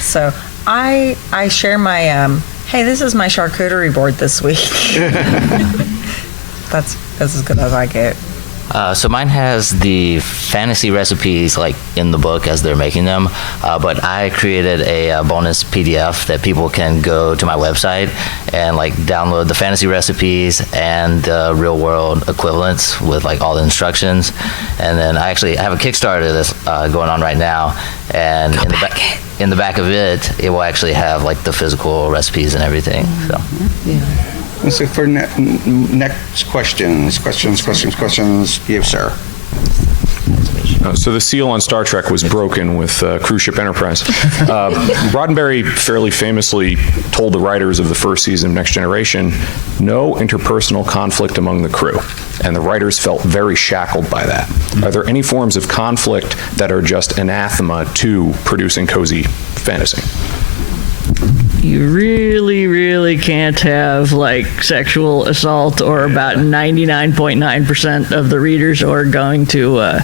So I share my hey, this is my charcuterie board this week. That's as good as I get. So mine has the fantasy recipes like in the book as they're making them, but I created a bonus PDF that people can go to my website and like download the fantasy recipes and the real world equivalents with like all the instructions. And then I have a Kickstarter that's going on right now, and in the back of it, it will actually have like the physical recipes and everything. So. Yeah. Let's see for next questions. Yes, sir. So the seal on Star Trek was broken with cruise ship Enterprise. Roddenberry fairly famously told the writers of the first season of Next Generation, no interpersonal conflict among the crew. And the writers felt very shackled by that. Are there any forms of conflict that are just anathema to producing cozy fantasy? You really, really can't have like sexual assault, or about 99.9% of the readers are going to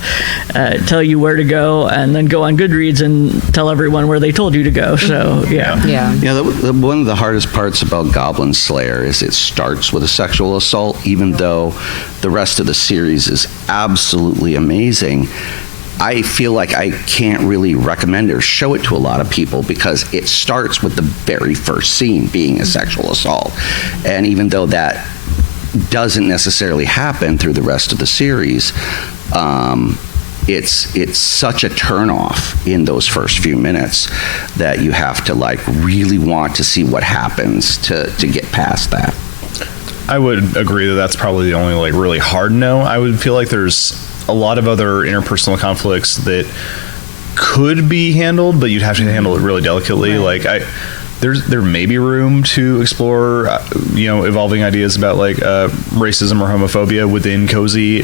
tell you where to go and then go on Goodreads and tell everyone where they told you to go. So, yeah. Yeah, one of the hardest parts about Goblin Slayer is it starts with a sexual assault, even though the rest of the series is absolutely amazing. I feel like I can't really recommend or show it to a lot of people because it starts with the very first scene being a sexual assault. And even though that doesn't necessarily happen through the rest of the series, it's such a turnoff in those first few minutes that you have to like really want to see what happens to get past that. I would agree that that's probably the only like really hard no. I would feel like there's a lot of other interpersonal conflicts that could be handled, but you'd have to handle it really delicately. Right. Like there may be room to explore, evolving ideas about like racism or homophobia within cozy,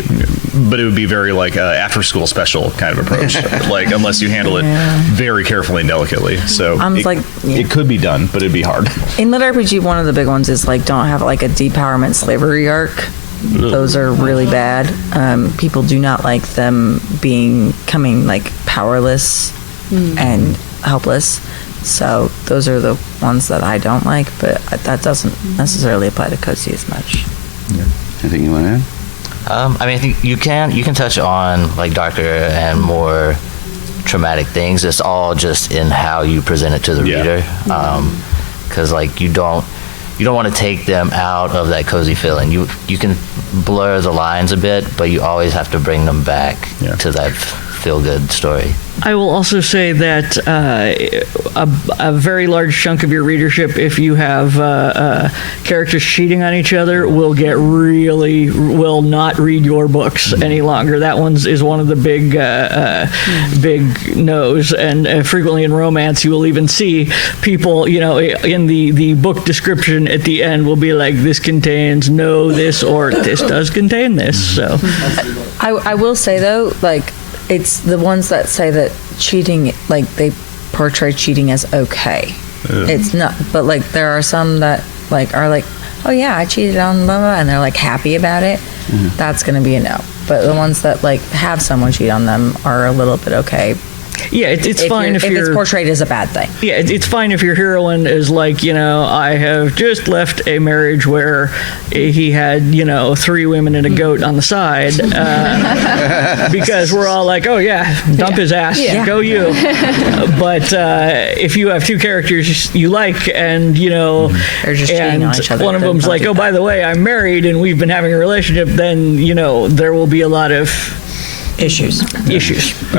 but it would be very like after school special kind of approach, like unless you handle it very carefully and delicately. So it could be done, but it'd be hard. In Lit RPG, one of the big ones is like don't have like a depowerment slavery arc. Those are really bad. People do not like them becoming like powerless and helpless. So those are the ones that I don't like, but that doesn't necessarily apply to cozy as much. Yeah. Anything you want to add? I think you can touch on like darker and more traumatic things. It's all just in how you present it to the reader, because like you don't want to take them out of that cozy feeling. You can blur the lines a bit, but you always have to bring them back to that feel-good story. I will also say that a very large chunk of your readership, if you have characters cheating on each other, will not read your books any longer. That is one of the big no's. And frequently in romance, you will even see people, in the book description at the end will be like, this contains this, or this does contain this. So, I will say though, like, it's the ones that say that cheating, like they portray cheating as okay. It's not, but like there are some that like are like, oh yeah, I cheated on blah blah, and they're like happy about it. That's gonna be a no. But the ones that like have someone cheat on them are a little bit okay. Yeah, it's fine if it's you're portrayed as a bad thing. Yeah, it's fine if your heroine is like, I have just left a marriage where he had, 3 women and a goat on the side, because we're all like, oh yeah, dump his ass, go you. But if you have 2 characters you like, and they're just cheating on each other, one of them's like, oh, by the way, I'm married and we've been having a relationship, then there will be a lot of issues. I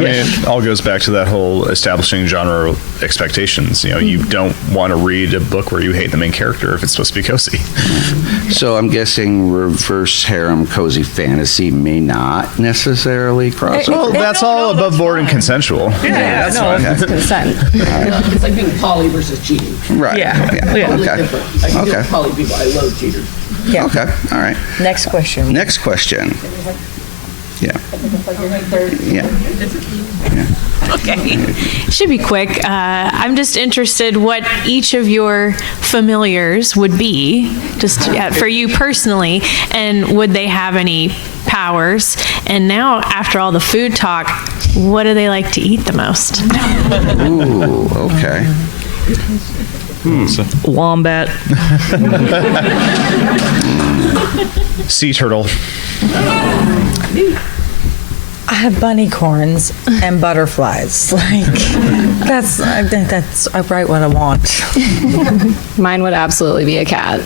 mean, it all goes back to that whole establishing genre expectations. You don't want to read a book where you hate the main character if it's supposed to be cozy. So I'm guessing reverse harem cozy fantasy may not necessarily cross over. Well, that's all above board and consensual. Yeah, It's consent. It's like being poly versus cheating. Right. Yeah. Totally Okay. different. I can Okay. get poly people. I love cheaters. Yeah. Okay. All right. Next question. Next question. Yeah. Yeah. Okay. Should be quick. I'm just interested what each of your familiars would be, just for you personally, and would they have any powers? And now, after all the food talk, what do they like to eat the most? Ooh, okay. Wombat. Sea turtle. I have bunny corns and butterflies. I think that's right what I want. Mine would absolutely be a cat.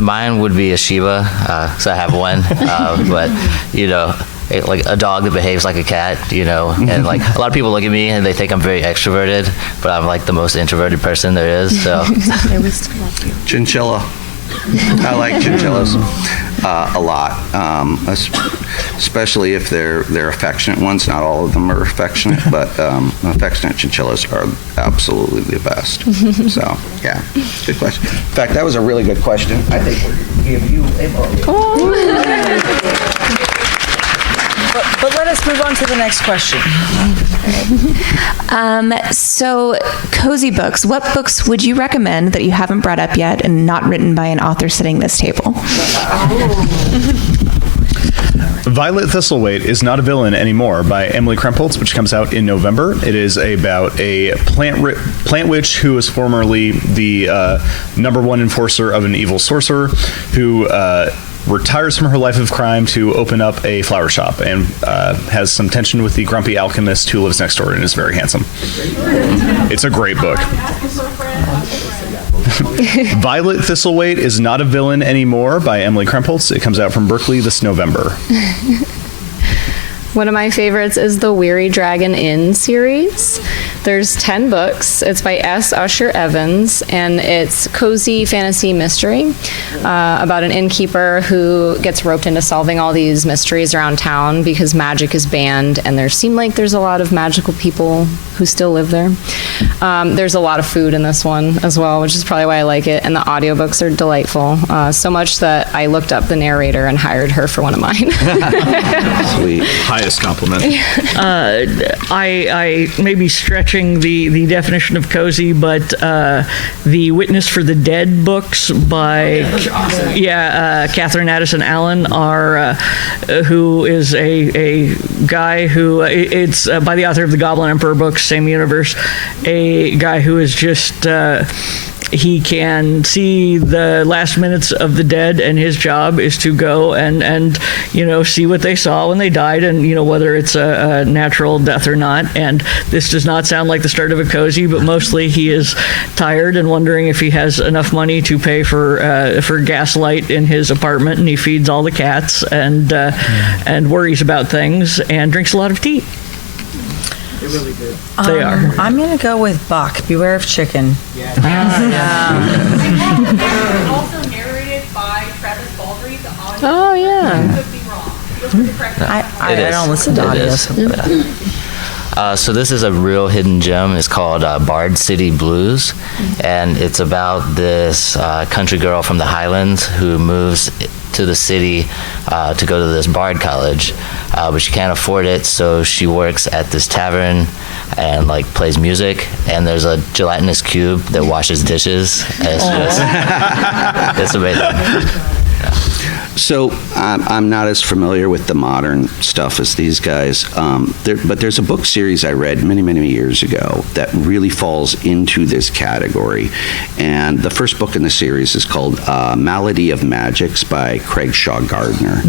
Mine would be a Shiba, because I have one. But like a dog that behaves like a cat, and like a lot of people look at me and they think I'm very extroverted, but I'm like the most introverted person there is. So Chinchilla. I like chinchillas a lot, especially if they're affectionate ones. Not all of them are affectionate, but affectionate chinchillas are absolutely the best. So, yeah, good question. In fact, that was a really good question. I think we're going to give you a vote. But let us move on to the next question. So, cozy books. What books would you recommend that you haven't brought up yet and not written by an author sitting this table? Violet Thistlethwaite is Not a Villain Anymore by Emily Krempholtz, which comes out in November. It is about a plant witch who was formerly the #1 enforcer of an evil sorcerer who retires from her life of crime to open up a flower shop and has some tension with the grumpy alchemist who lives next door and is very handsome. It's a great book. Violet Thistlethwaite is Not a Villain Anymore by Emily Krempholtz. It comes out from Berkeley this November. One of my favorites is the Weary Dragon Inn series. There's 10 books. It's by S. Usher Evans, and it's cozy fantasy mystery about an innkeeper who gets roped into solving all these mysteries around town because magic is banned, and there seem like there's a lot of magical people who still live there. There's a lot of food in this one as well, which is probably why I like it, and the audiobooks are delightful, so much that I looked up the narrator and hired her for one of mine. Sweet. Highest compliment. I may be stretching the definition of cozy, but the Witness for the Dead books by Catherine Addison Allen are who is a guy who it's by the author of the Goblin Emperor books, same universe, a guy who is just he can see the last minutes of the dead, and his job is to go and see what they saw when they died, and whether it's a natural death or not. And this does not sound like the start of a cozy, but mostly he is tired and wondering if he has enough money to pay for gaslight in his apartment, and he feeds all the cats and worries about things and drinks a lot of tea. They're really good. They are. I'm going to go with Bach, Beware of Chicken. Also narrated by Travis Baldry, the audio. Oh, yeah. Could be wrong. This is the correct I don't listen to audio. So this is a real hidden gem. It's called Bard City Blues, and it's about this country girl from the Highlands who moves to the city to go to this bard college, but she can't afford it, so she works at this tavern and plays music, and there's a gelatinous cube that washes dishes, and it's just it's amazing. So I'm not as familiar with the modern stuff as these guys, but there's a book series I read many, many years ago that really falls into this category. And the first book in the series is called Malady of Magics by Craig Shaw Gardner.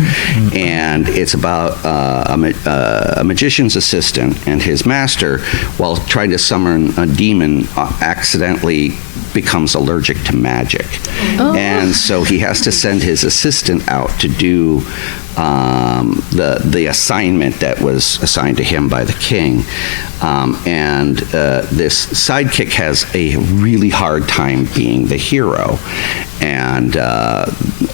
And it's about a magician's assistant and his master, while trying to summon a demon, accidentally becomes allergic to magic. And so he has to send his assistant out to do the assignment that was assigned to him by the king. And this sidekick has a really hard time being the hero. And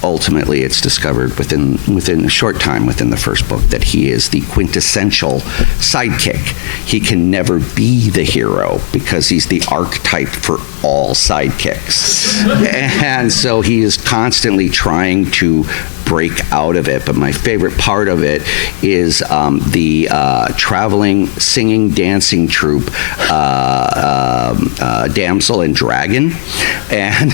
ultimately, it's discovered within a short time within the first book that he is the quintessential sidekick. He can never be the hero because he's the archetype for all sidekicks. And so he is constantly trying to break out of it. But my favorite part of it is the traveling, singing, dancing troupe, Damsel and Dragon, and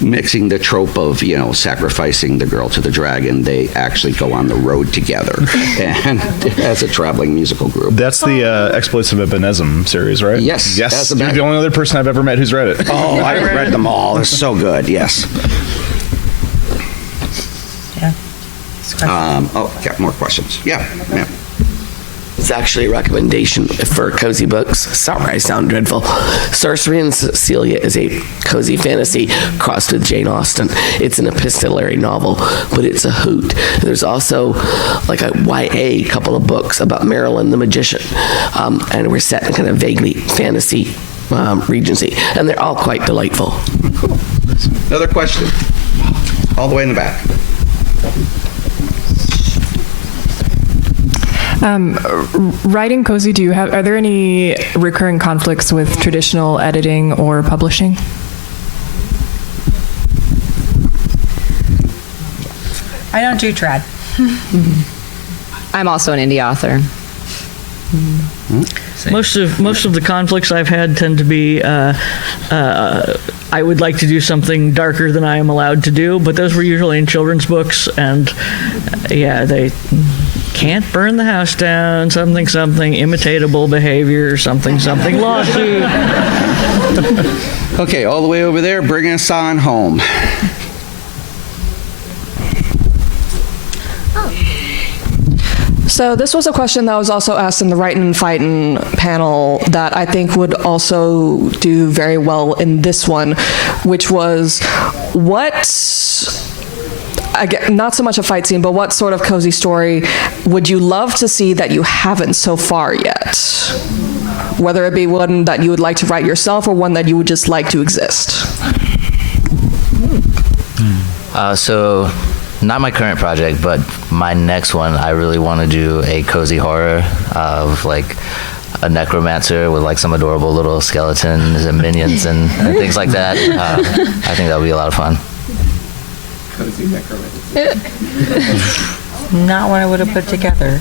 mixing the trope of, sacrificing the girl to the dragon. They actually go on the road together and as a traveling musical group. That's the Exploits of Ebenezer series, right? Yes. Yes. You're the only other person I've ever met who's read it. Oh, I've read them all. They're so good. Yes. Yeah, more questions. Yeah, ma'am. It's actually a recommendation for cozy books. Sorry, I sound dreadful. Sorcery and Cecilia is a cozy fantasy crossed with Jane Austen. It's an epistolary novel, but it's a hoot. There's also like a YA couple of books about Marilyn the Magician, and we're set in kind of vaguely fantasy Regency, and they're all quite delightful. Cool. Another question. All the way in the back. Writing cozy, are there any recurring conflicts with traditional editing or publishing? I don't do trad. I'm also an indie author. Most of the conflicts I've had tend to be I would like to do something darker than I am allowed to do, but those were usually in children's books, and they can't burn the house down, something, imitatable behavior, something, lawsuit. Okay, all the way over there, bring us on home. So this was a question that was also asked in the Writin' and Fightin' panel that I think would also do very well in this one, which was not so much a fight scene, but what sort of cozy story would you love to see that you haven't so far yet? Whether it be one that you would like to write yourself or one that you would just like to exist. So, not my current project, but my next one, I really want to do a cozy horror of like a necromancer with like some adorable little skeletons and minions and things like that. I think that would be a lot of fun. Cozy necromancer. Not what I would have put together.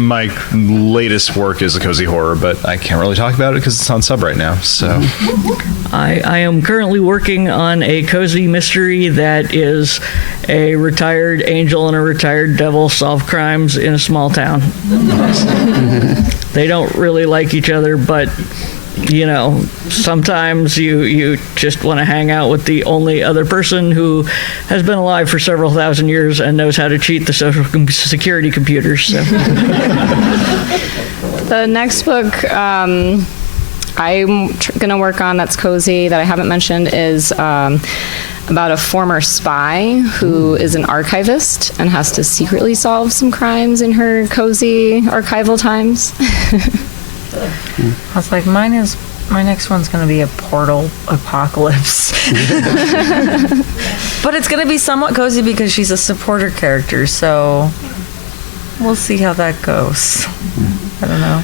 My latest work is a cozy horror, but I can't really talk about it because it's on sub right now. So, I am currently working on a cozy mystery that is a retired angel and a retired devil solve crimes in a small town. They don't really like each other, but sometimes you just want to hang out with the only other person who has been alive for several thousand years and knows how to cheat the social security computers. So. The next book I'm going to work on that's cozy that I haven't mentioned is about a former spy who is an archivist and has to secretly solve some crimes in her cozy archival times. I was like, my next one's going to be a portal apocalypse. But it's going to be somewhat cozy because she's a supporter character, so we'll see how that goes. I don't know.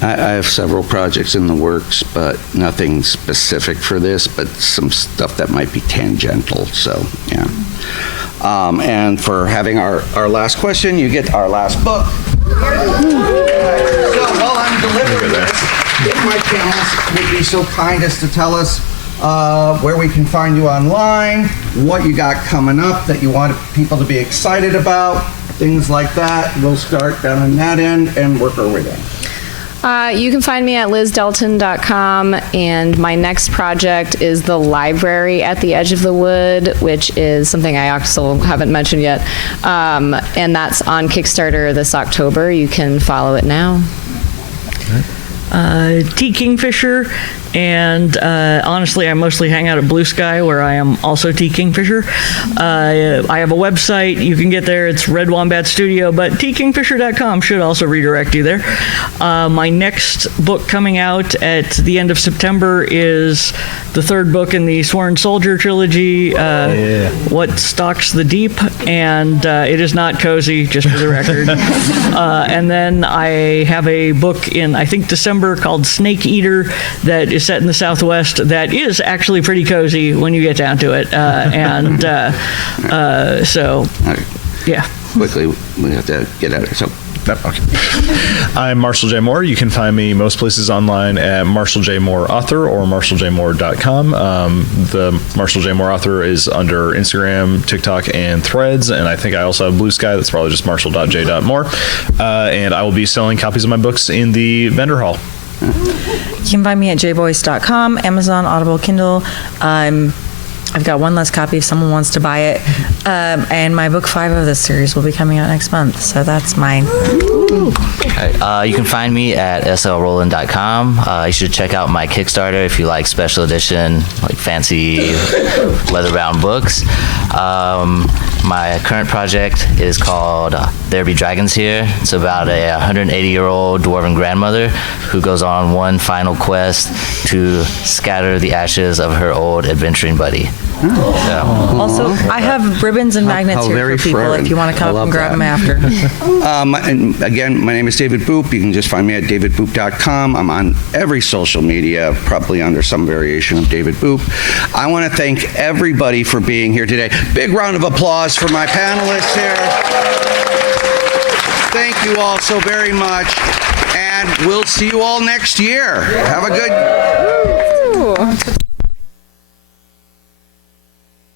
I have several projects in the works, but nothing specific for this, but some stuff that might be tangential, so yeah. And for having our last question, you get our last book. So while I'm delivering this, if my panelists would be so kind as to tell us where we can find you online, what you got coming up that you want people to be excited about, things like that. We'll start down on that end and work our way down. You can find me at lizdelton.com, and my next project is the library at the edge of the wood, which is something I also haven't mentioned yet, and that's on Kickstarter this October. You can follow it now. T. Kingfisher, and honestly, I mostly hang out at Blue Sky, where I am also T. Kingfisher. I have a website. You can get there. It's Red Wombat Studio, but tkingfisher.com should also redirect you there. My next book coming out at the end of September is the third book in the Sworn Soldier trilogy, What Stalks the Deep, and it is not cozy, just for the record. And then I have a book in, I think, December called Snake Eater that is set in the Southwest that is actually pretty cozy when you get down to it. So, yeah. Quickly, we have to get out of here. So. Okay. I'm Marshall J. Moore. You can find me most places online at Marshall J. Moore Author or MarshallJMoore.com. The Marshall J. Moore Author is under Instagram, TikTok, and Threads, and I think I also have Blue Sky. That's probably just marshall.j.moore. And I will be selling copies of my books in the vendor hall. You can find me at jvoice.com, Amazon, Audible, Kindle. I've got one less copy if someone wants to buy it. And my book 5 of this series will be coming out next month, so that's mine. You can find me at slroland.com. You should check out my Kickstarter if you like special edition, like fancy leather-bound books. My current project is called There Be Dragons Here. It's about a 180-year-old dwarven grandmother who goes on one final quest to scatter the ashes of her old adventuring buddy. Also, I have ribbons and magnets How here very for people fervent. if you want to I come up love and grab that. them after. And again, my name is David Boop. You can just find me at davidboop.com. I'm on every social media, probably under some variation of David Boop. I want to thank everybody for being here today. Big round of applause for my panelists here. Thank you all so very much. And we'll see you all next year. Have a good...